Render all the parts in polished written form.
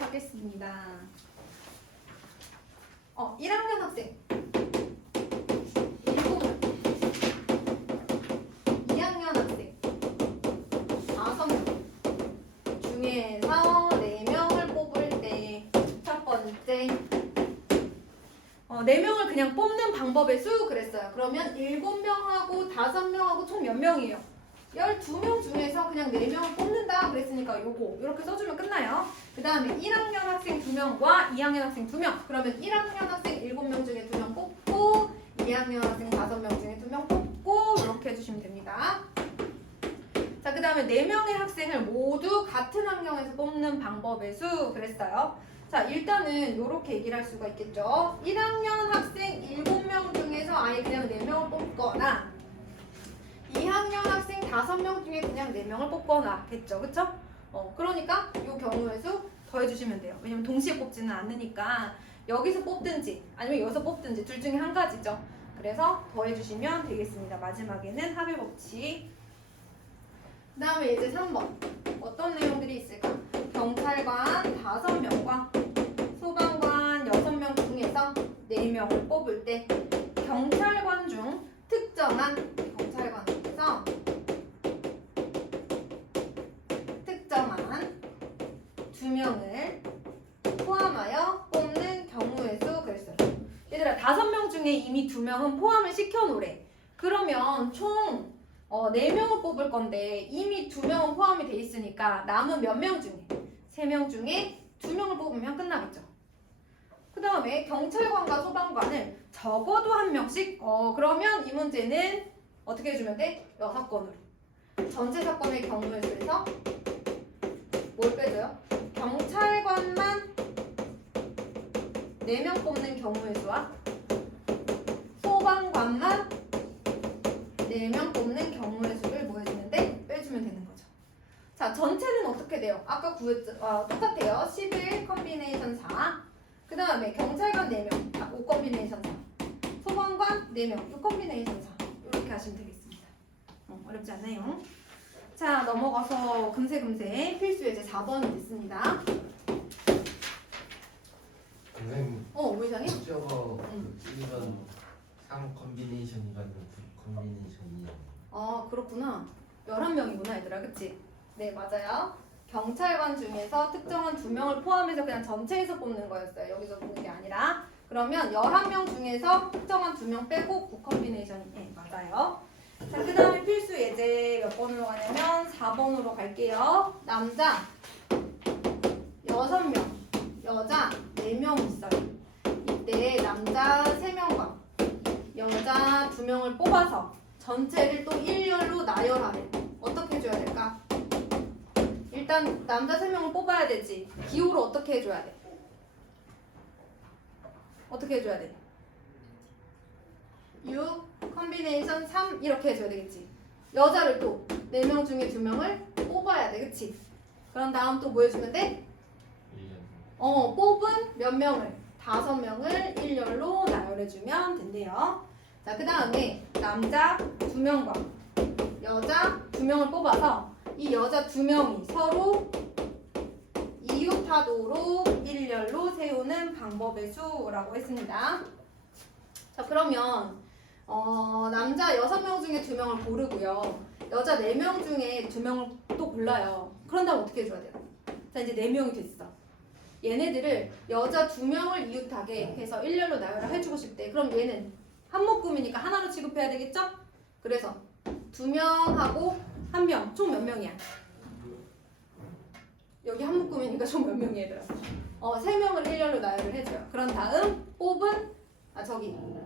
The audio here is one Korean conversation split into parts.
하겠습니다. 1학년 학생 7명, 2학년 학생 5명 중에서 4명을 뽑을 때 첫 번째 4명을 그냥 뽑는 방법의 수 그랬어요. 그러면 7명하고 5명하고 총 몇 명이에요? 12명 중에서 그냥 4명을 뽑는다 그랬으니까 요거 이렇게 써주면 끝나요. 그 다음에 1학년 학생 2명과 2학년 학생 2명. 그러면 1학년 학생 7명 중에 2명 뽑고 2학년 학생 5명 중에 2명 뽑고 이렇게 해주시면 됩니다. 자, 그 다음에 4명의 학생을 모두 같은 학년에서 뽑는 방법의 수 그랬어요. 자, 일단은 이렇게 얘기를 할 수가 있겠죠. 1학년 학생 7명 중에서 아예 그냥 4명을 뽑거나 2학년 학생 5명 중에 그냥 4명을 뽑거나 겠죠. 그쵸? 그러니까 이 경우의 수 더해주시면 돼요. 왜냐면 동시에 뽑지는 않으니까 여기서 뽑든지 아니면 여기서 뽑든지 둘 중에 한 가지죠. 그래서 더해주시면 되겠습니다. 마지막에는 합의 법칙. 그 다음에 이제 3번 어떤 내용들이 있을까? 경찰관 5명과 소방관 6명 중에서 4명을 뽑을 때 경찰관 중 특정한 경찰관 중에서 특정한 2명을 포함하여 뽑는 경우의 수 그랬어요. 얘들아 5명 중에 이미 2명은 포함을 시켜놓으래. 그러면 총 4명을 뽑을 건데 이미 2명은 포함이 돼 있으니까 남은 몇 명 중에 3명 중에 2명을 뽑으면 끝나겠죠. 그 다음에 경찰관과 소방관을 적어도 1명씩 그러면 이 문제는 어떻게 해주면 돼? 6건으로 전체 사건의 경우의 수에서 뭘 빼줘요? 경찰관만 4명 뽑는 경우의 수와 소방관만 4명 뽑는 경우의 수를 뭐 해주면 돼? 빼주면 되는 거죠. 자, 전체는 어떻게 돼요? 아까 구했죠? 똑같아요. 11 컨비네이션 4. 그 다음에 경찰관 4명, 5 컨비네이션 4. 소방관 4명, 6 컨비네이션 4. 이렇게 하시면 되겠습니다. 어렵지 않나요? 자, 넘어가서 금세 필수 예제 4번이 됐습니다. 선생님, 뭐 이상해? 저거 1번 3 컨비네이션이가 아니고 9 컨비네이션이에요. 그렇구나. 11명이구나 얘들아, 그치? 네, 맞아요. 경찰관 중에서 특정한 2명을 포함해서 그냥 전체에서 뽑는 거였어요. 여기서 뽑는 게 아니라. 그러면 11명 중에서 특정한 2명 빼고 9 컨비네이션이 맞아요. 자, 그 다음에 필수 예제 몇 번으로 가냐면 4번으로 갈게요. 남자 6명, 여자 4명 있어요. 이때 남자 3명과 여자 2명을 뽑아서 전체를 또 일렬로 나열하래. 어떻게 해줘야 될까? 일단 남자 3명을 뽑아야 되지. 기호를 어떻게 해줘야 돼? 어떻게 해줘야 돼? 6 컨비네이션 3 이렇게 해줘야 되겠지. 여자를 또 4명 중에 2명을 뽑아야 돼. 그치? 그런 다음 또 뭐 해주면 돼? 뽑은 몇 명을? 5명을 일렬로 나열해주면 된대요. 자, 그 다음에 남자 2명과 여자 2명을 뽑아서 이 여자 2명이 서로 이웃하도록 일렬로 세우는 방법의 수라고 했습니다. 자, 그러면 남자 6명 중에 2명을 고르고요. 여자 4명 중에 2명을 또 골라요. 그런 다음 어떻게 해줘야 돼요? 자, 이제 4명이 됐어. 얘네들을 여자 2명을 이웃하게 해서 일렬로 나열을 해주고 싶대. 그럼 얘는 한 묶음이니까 하나로 취급해야 되겠죠? 그래서 2명하고 1명 총 몇 명이야? 여기 한 묶음이니까 총 몇 명이야 얘들아? 3명을 일렬로 나열을 해줘요. 그런 다음 뽑은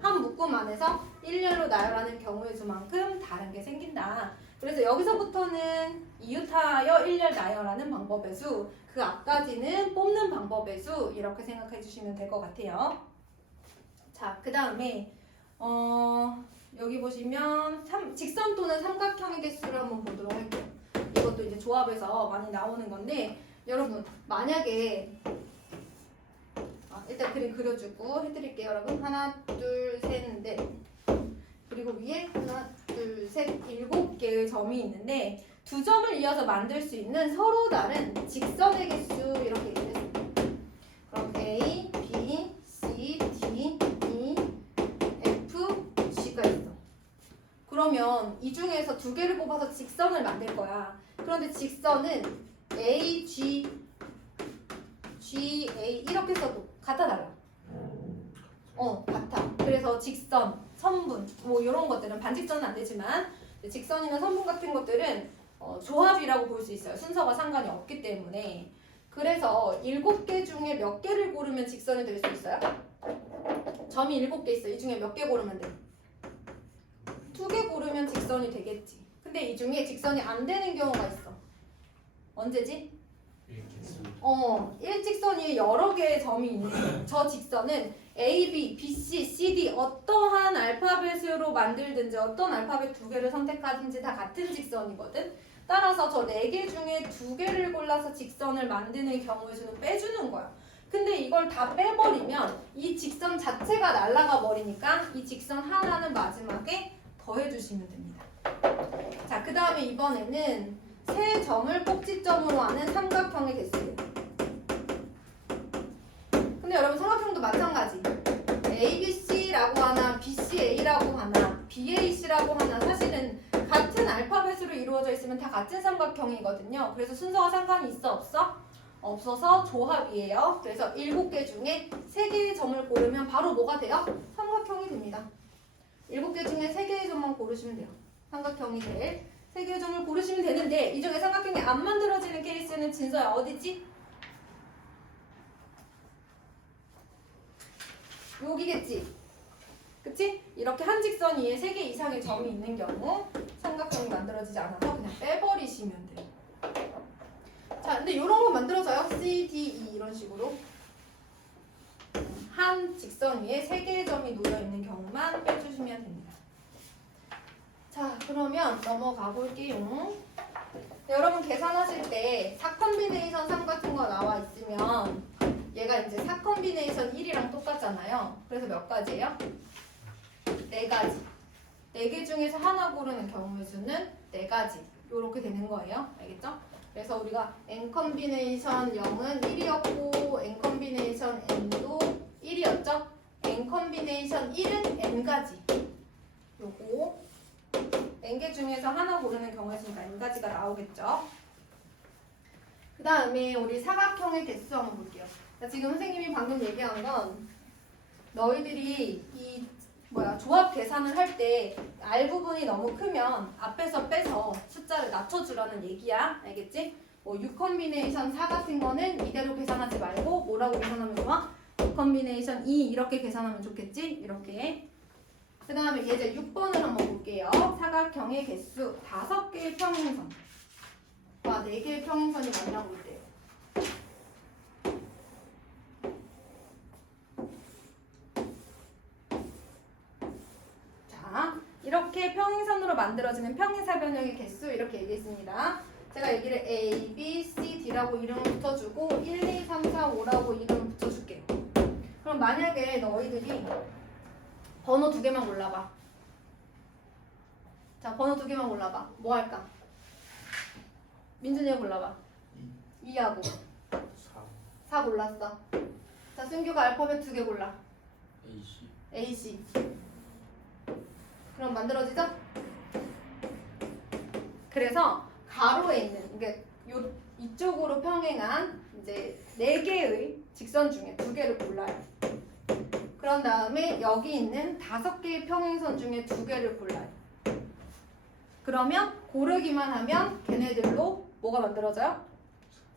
한 묶음 안에서 일렬로 나열하는 경우의 수만큼 다른 게 생긴다. 그래서 여기서부터는 이웃하여 일렬 나열하는 방법의 수, 그 앞까지는 뽑는 방법의 수 이렇게 생각해 주시면 될 것 같아요. 자, 그 다음에 여기 보시면 직선 또는 삼각형의 개수를 한번 보도록 할게요. 이것도 이제 조합에서 많이 나오는 건데 여러분 만약에 일단 그림 그려주고 해드릴게요. 여러분 하나 둘 셋 넷 그리고 위에 하나 둘 셋 7개의 점이 있는데 두 점을 이어서 만들 수 있는 서로 다른 직선의 개수 이렇게 얘기를 했습니다. 그러면 이 중에서 두 개를 뽑아서 직선을 만들 거야. 그런데 직선은 A, G, G, A 이렇게 써도 같아 달라? 같아. 그래서 직선, 선분 뭐 이런 것들은 반직선은 안 되지만 직선이나 선분 같은 것들은 조합이라고 볼 수 있어요. 순서가 상관이 없기 때문에. 그래서 7개 중에 몇 개를 고르면 직선이 될 수 있어요? 점이 7개 있어. 이 중에 몇 개 고르면 돼? 2개 고르면 직선이 되겠지. 근데 이 중에 직선이 안 되는 경우가 있어. 언제지? 일직선 위에 여러 개의 점이 있는 거예요. 저 직선은 A, B, B, C, C, D 어떠한 알파벳으로 만들든지 어떤 알파벳 2개를 선택하든지 다 같은 직선이거든. 따라서 저 4개 중에 2개를 골라서 직선을 만드는 경우의 수는 빼주는 거야. 근데 이걸 다 빼버리면 이 직선 자체가 날아가 버리니까 이 직선 하나는 마지막에 더해주시면 됩니다. 자, 그 다음에 이번에는 세 점을 꼭지점으로 하는 삼각형의 개수예요. 근데 여러분 삼각형도 마찬가지. ABC라고 하나, BCA라고 하나, BAC라고 하나 사실은 같은 알파벳으로 이루어져 있으면 다 같은 삼각형이거든요. 그래서 순서가 상관이 있어 없어? 없어서 조합이에요. 그래서 7개 중에 3개의 점을 고르면 바로 뭐가 돼요? 삼각형이 됩니다. 7개 중에 3개의 점만 고르시면 돼요. 삼각형이 될 3개의 점을 고르시면 되는데 이 중에 삼각형이 안 만들어지는 케이스는 진서야 어디지? 여기겠지? 그치? 이렇게 한 직선 위에 3개 이상의 점이 있는 경우 삼각형이 만들어지지 않아서 그냥 빼버리시면 돼요. 자, 근데 이런 거 만들어져요. C, D, E 이런 식으로 한 직선 위에 3개의 점이 놓여있는 경우만 빼주시면 됩니다. 자, 그러면 넘어가 볼게요. 여러분 계산하실 때 4컴비네이션 3 같은 거 나와 있으면 얘가 이제 4컴비네이션 1이랑 똑같잖아요. 그래서 몇 가지예요? 4가지. 4개 중에서 하나 고르는 경우의 수는 4가지. 요렇게 되는 거예요. 알겠죠? 그래서 우리가 n 컴비네이션 0은 1이었고 n 컴비네이션 n도 1이었죠? n 컴비네이션 1은 n가지. 요거 n개 중에서 하나 고르는 경우의 수니까 n가지가 나오겠죠? 그 다음에 우리 사각형의 개수 한번 볼게요. 자, 지금 선생님이 방금 얘기한 건 너희들이 이 조합 계산을 할 때 R 부분이 너무 크면 앞에서 빼서 숫자를 낮춰주라는 얘기야. 알겠지? 6컴비네이션 4 같은 거는 이대로 계산하지 말고 뭐라고 계산하면 좋아? 6컴비네이션 2 이렇게 계산하면 좋겠지? 이렇게. 그 다음에 이제 6번을 한번 볼게요. 사각형의 개수 5개의 평행선과 4개의 평행선이 만나고 있대요. 자, 이렇게 평행선으로 만들어지는 평행사변형의 개수 이렇게 얘기했습니다. 제가 여기를 A, B, C, D라고 이름을 붙여주고 1, 2, 3, 4, 5라고 이름을 붙여줄게요. 그럼 만약에 너희들이 번호 2개만 골라봐. 자, 번호 2개만 골라봐. 뭐 할까? 민준이가 골라봐. 2하고 4 골랐어. 자, 승규가 알파벳 2개 골라. AC. 그럼 만들어지죠? 그래서 가로에 있는 그러니까 이쪽으로 평행한 이제 4개의 직선 중에 2개를 골라요. 그런 다음에 여기 있는 5개의 평행선 중에 2개를 골라요. 그러면 고르기만 하면 걔네들로 뭐가 만들어져요?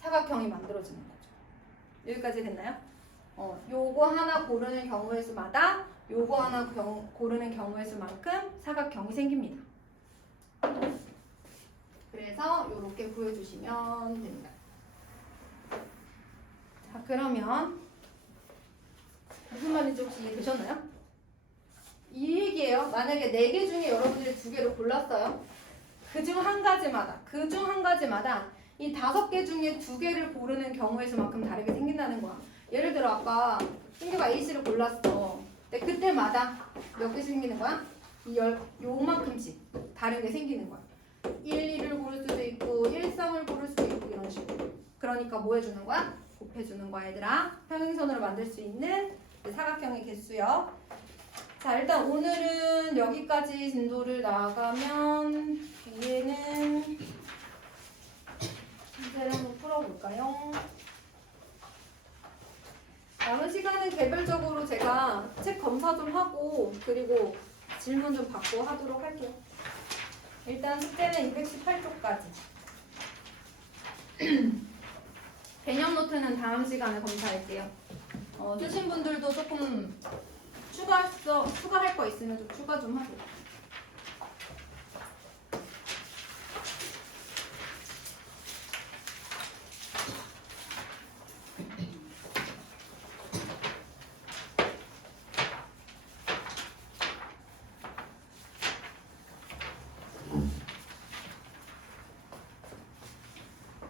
사각형이 만들어지는 거죠. 여기까지 됐나요? 요거 하나 고르는 경우의 수마다 요거 하나 고르는 경우의 수만큼 사각형이 생깁니다. 그래서 요렇게 구해주시면 됩니다. 자, 그러면 무슨 말인지 혹시 이해되셨나요? 이 얘기예요. 만약에 4개 중에 여러분들이 2개를 골랐어요. 그중 한 가지마다 이 5개 중에 2개를 고르는 경우의 수만큼 다르게 생긴다는 거야. 예를 들어 아까 승규가 A씨를 골랐어. 근데 그때마다 몇 개씩 생기는 거야? 요만큼씩 다른 게 생기는 거야. 1, 2를 고를 수도 있고 1, 3을 고를 수도 있고 이런 식으로. 그러니까 뭐 해주는 거야? 곱해주는 거야 얘들아. 평행선으로 만들 수 있는 사각형의 개수요. 자, 일단 오늘은 여기까지 진도를 나가면 뒤에는 문제를 한번 풀어볼까요? 남은 시간은 개별적으로 제가 책 검사 좀 하고 그리고 질문 좀 받고 하도록 할게요. 일단 숙제는 218쪽까지. 개념 노트는 다음 시간에 검사할게요. 쓰신 분들도 조금 추가할 거 있으면 좀 추가 좀 하세요.